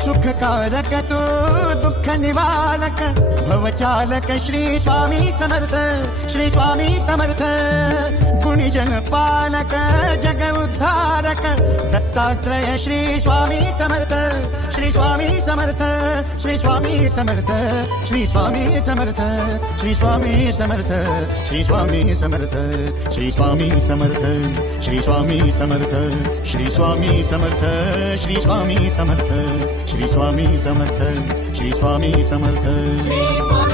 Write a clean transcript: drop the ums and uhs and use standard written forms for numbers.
सुखकारक तू दुःख निवारक भवचालक श्री स्वामी समर्थ, श्री स्वामी समर्थ। गुणीजन पालक जग उद्धारक दत्तात्रय श्री स्वामी समर्थ, श्री स्वामी समर्थ, श्री स्वामी समर्थ, श्री स्वामी समर्थ, श्री स्वामी समर्थ, श्री स्वामी समर्थ, श्री स्वामी समर्थ, श्री स्वामी समर्थ, श्री स्वामी समर्थ, श्री स्वामी समर्थ, श्री स्वामी समर्थ, श्री स्वामी समर्थ।